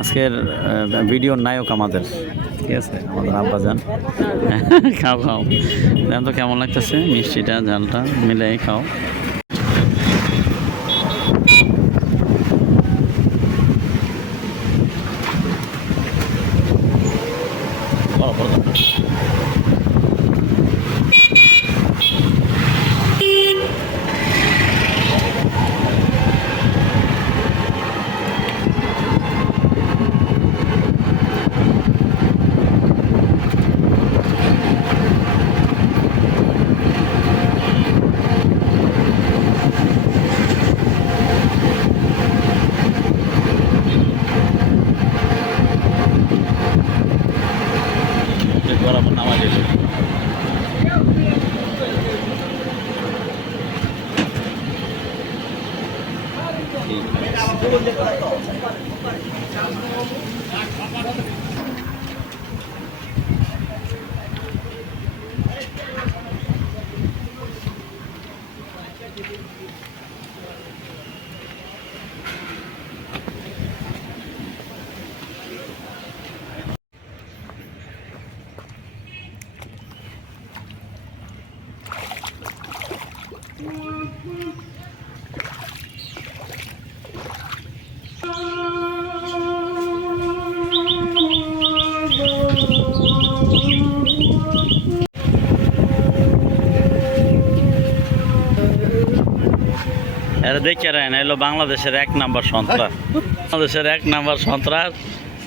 আজকের ভিডিওর নায়ক আমাদের, ঠিক আছে, আমাদের আব্বাজান। খাও খাও, দেখেন তো কেমন লাগতেছে, মিষ্টিটা ঝালটা মিলে খাও। বরাবর নামাজ এলো। এরা দেখে রাখেন, এলো বাংলাদেশের 1 নাম্বার সন্ত্রাস, বাংলাদেশের 1 নাম্বার সন্ত্রাস।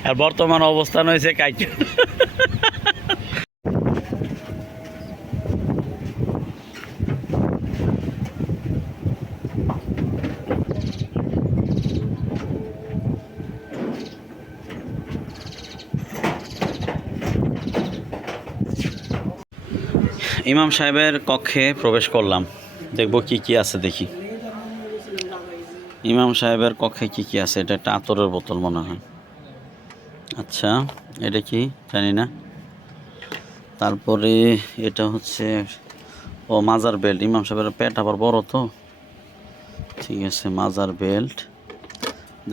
আর বর্তমান অবস্থান হয়েছে কাইচু। ইমাম সাহেবের কক্ষে প্রবেশ করলাম, দেখব কি কি আছে দেখি। ইমাম সাহেবের কক্ষে কি কি আছে, এটা একটা আতরের বোতল মনে হয়। আচ্ছা, এটা কি জানি না। তারপরে এটা হচ্ছে ও মাজার বেল্ট। ইমাম সাহেবের পেট আবার বড় তো, ঠিক আছে, মাজার বেল্ট।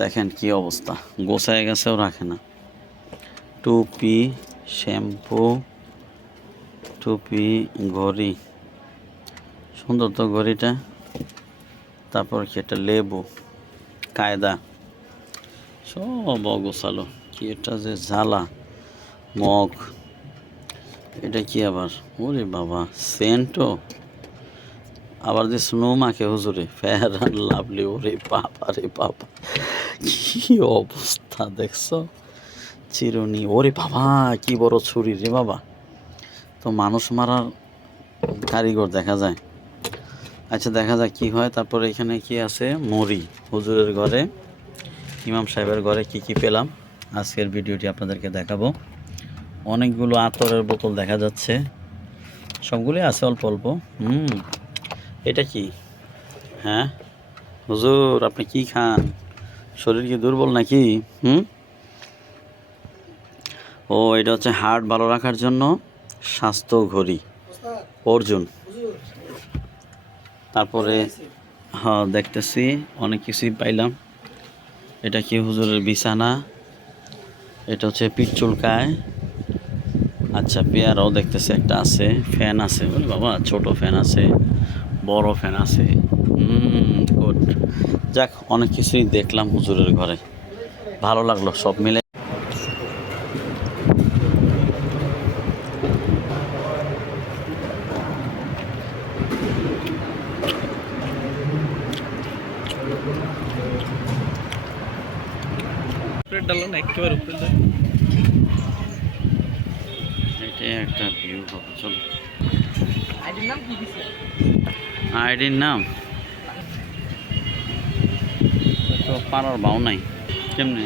দেখেন কি অবস্থা, গোছায় গেছেও রাখে না। টুপি, শ্যাম্পু, টুপি, ঘড়ি, সুন্দর তো ঘড়িটা। তারপর কি একটা লেবু, কায়দা, সব অগোছালো। কি এটা যে জ্বালা, মগ, এটা কি আবার, ওরে বাবা, সেন্টও আবার যে স্নো মাখে হুজুরে, ফেয়ার অ্যান্ড লাভলি, ওরে বাবা রে বাবা, কি অবস্থা দেখছো। চিরুনি, ওরে বাবা কি বড় ছুরি রে বাবা, তো মানুষ মারার কারিগর দেখা যায়। আচ্ছা, দেখা যাক কি হয়। তারপরে এখানে কি আছে, মুড়ি। হুজুরের ঘরে, ইমাম সাহেবের ঘরে কি কি পেলাম আজকের ভিডিওটি আপনাদেরকে দেখাবো। অনেকগুলো আতরের বোতল দেখা যাচ্ছে, সবগুলোই আছে অল্প অল্প। এটা কি? হ্যাঁ হুজুর, আপনি কি খান? শরীর কি দুর্বল নাকি? ও, এটা হচ্ছে হার্ট ভালো রাখার জন্য স্বাস্থ্য ঘড়ি, অর্জুন। তারপরে হ্যাঁ, দেখতেছি অনেক কিছুই পাইলাম। এটা কি হুজুরের বিছানা, এটা হচ্ছে পিচ্চুলকায়। আচ্ছা, পেয়ারাও দেখতেছে একটা আছে, ফ্যান আছে, বলি বাবা, ছোট ফ্যান আছে, বড় ফ্যান আছে। গুড। যাক, অনেক কিছুই দেখলাম হুজুরের ঘরে, ভালো লাগলো সব মিলে। এটা একটা ভিউ হবে, চলো। আইডির নাম তো পারার বাউ নাই, কেমনে?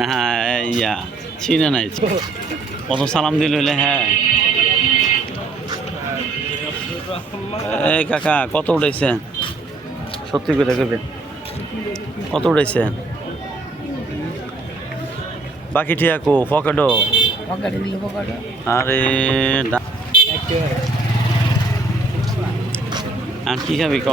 না ইয়া চিনে নাই, কত সালাম দিল হইলে। হ্যাঁ, এই কাকা কত উঠাইছেন? সত্যি করে করবেন, কত উঠাইছেন? বাকি ঠিক আকো পকেটও। আরে আর কি খাবি ক?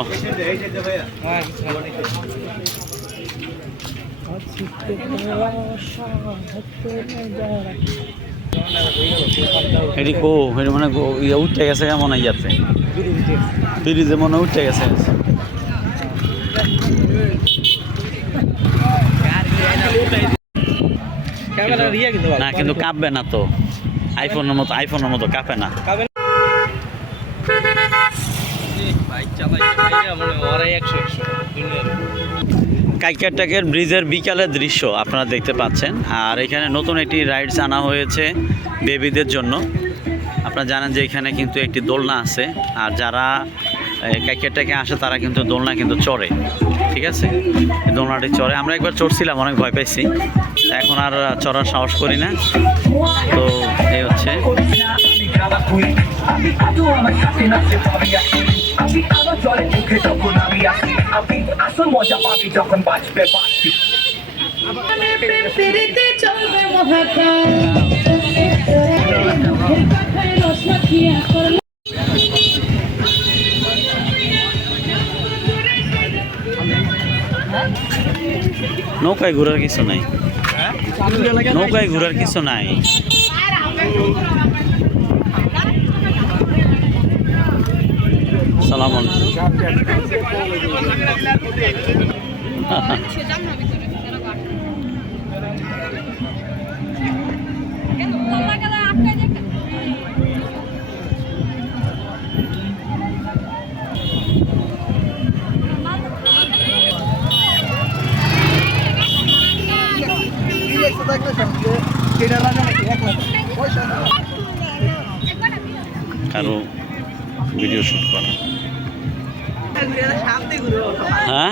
এটি কো এটি মানে উঠতে গেছে কেমন ইয়াতে ফ্রিজে মনে উঠতে গেছে। না কিন্তু কাঁপবে না তো, আইফোনের মতো কাঁপে না। কাইকারটাকের ব্রিজের বিকালের দৃশ্য আপনারা দেখতে পাচ্ছেন। আর এখানে নতুন একটি রাইডস আনা হয়েছে বেবিদের জন্য। আপনারা জানেন যে এখানে কিন্তু একটি দোলনা আছে, আর যারা কাইকারটাকে আসে তারা কিন্তু দোলনা কিন্তু চড়ে, ঠিক আছে? দোলনাটি চড়ে, আমরা একবার চড়ছিলাম, অনেক ভয় পাইছি, এখন আর চড়ার সাহস করি না। তো এই হচ্ছে নৌকায় ঘোরার কিছু নাই, নৌকায় ঘোরার কিছু নাই। সালাম কারো ভিডিও শুট করা। হ্যাঁ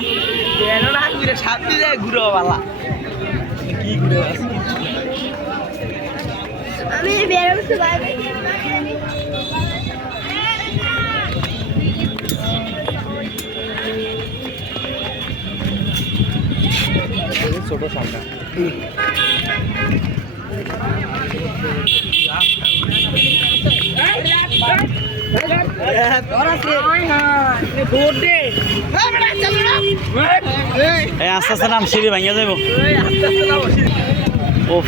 ছোট সামনে আস্তে আস্তে নাম, সিঁড়ি ভাঙিয়া যাইব। ওফ,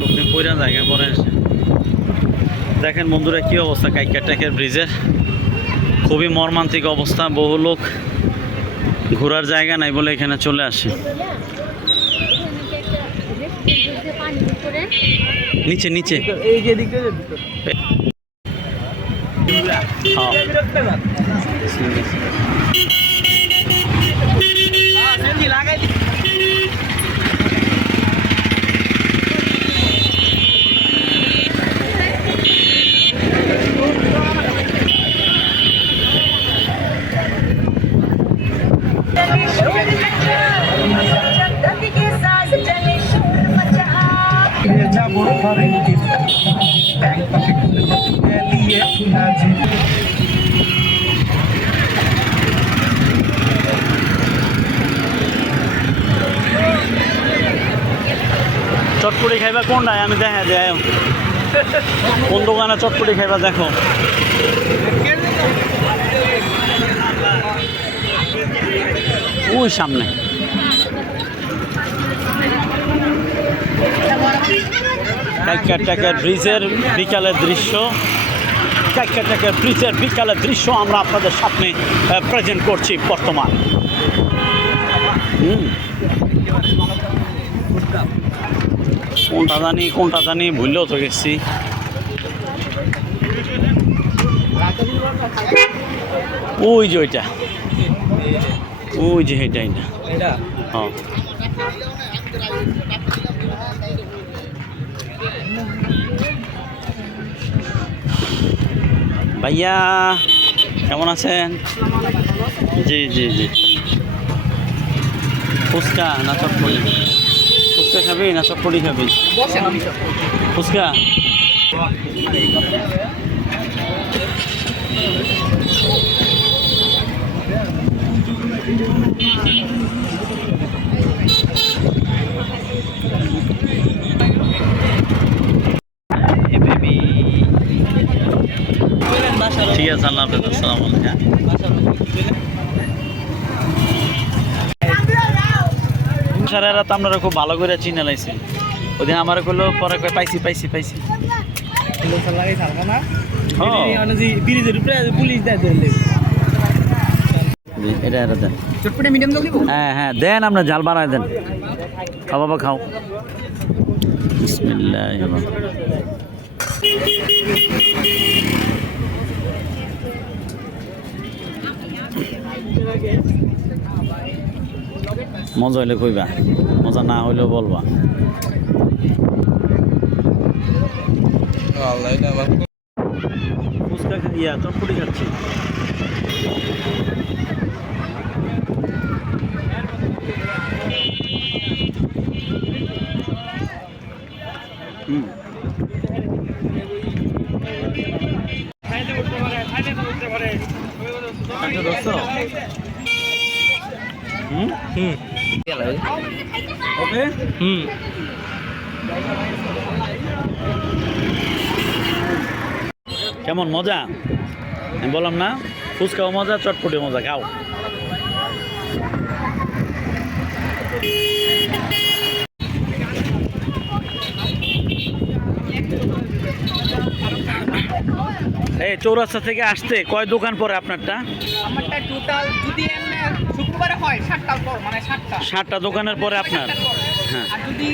লোকটি পয়রা জায়গা পরে দেখেন বন্ধুরা কি অবস্থা কাইকারটাকের ব্রিজের। খুবই মর্মান্তিক অবস্থা, বহু লোক ঘোরার জায়গা নাই বলে এখানে চলে আসে। নিচে নিচে চটপটি খাইবা কোনটায় আমি দেখা যায়, কোন দোকানে চটপটি খাইবা দেখো। ওই সামনে কাইকারটাকের ব্রিজের বিকালের দৃশ্য, কাইকারটাকের ব্রিজের বিকালের দৃশ্য আমরা আপনাদের সামনে প্রেজেন্ট করছি বর্তমান। কোনটা জানি ভুললেও তো গেছি। ওই যে ওইটা, ওই যে এটাই না, হ্যাঁ ভাইয়া কেমন আছেন? জি জি জি। ফুচকা না চটপটি? ফুচকা খাবি না চটপটি খাবি? ফুচকা। ঠিক আছে, আল্লাহ হাফেজ, আসসালামু আলাইকুম। হ্যাঁ। সারারা তো আপনারা খুব ভালো করে চিনে লাইছেন। ওদিন আমার কইলো পরে কয় পাইছি পাইছি পাইছি। লাগাই থাকবো না হ্যাঁ। ব্রিজের উপরে পুলিশ দেয় ধরলে এটা এটা দেন। চটপটে মিডিয়াম জল দিব হ্যাঁ হ্যাঁ দেন, আপনার জাল বাড়ায় দেন। খাও বাবা খাও। বিসমিল্লাহ। মজা হইলে কইবা, মজা না হইলেও বলবা। ফুচকা ইয়া চটপটি খাচ্ছি। হুম। ওকে। কেমন মজা? আমি বললাম না, ফুচকাও মজা, চটপটিও মজা, খাও। এই চৌরাস্তা থেকে আসতে কয় দোকান পরে আপনারটা? আমারটা টোটাল যদি শুক্রবারে হয় 7টার পর, মানে 7টা 7টা দোকানের পরে আপনার। হ্যাঁ, আর যদি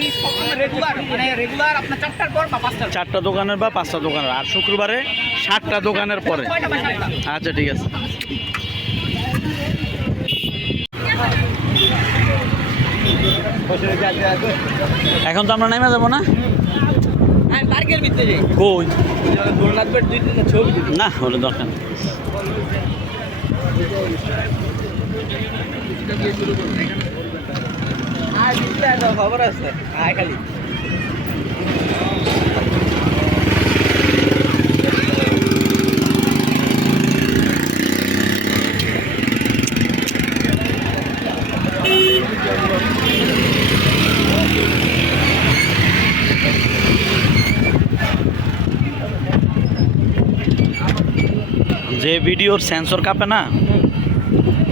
রেগুলার মানে রেগুলার আপনার 4টার পর বা 5টার 4টা দোকানের বা 5টা দোকানের, আর শুক্রবারে 7টা দোকানের পরে। 6টা বা 7টা। আচ্ছা ঠিক আছে। এখন তো আমরা নেমে যাবো না? আর পার্কের ভিতরে কই দোলনাথ বেড 2-3টা ছবি দিবি। না হলে দরকার নেই। আর দিতে দাও, খবর আছে আয় খালি। যে ভিডিওর সেন্সর কাঁপে না,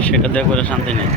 সেটা দেখে করে শান্তি নেই।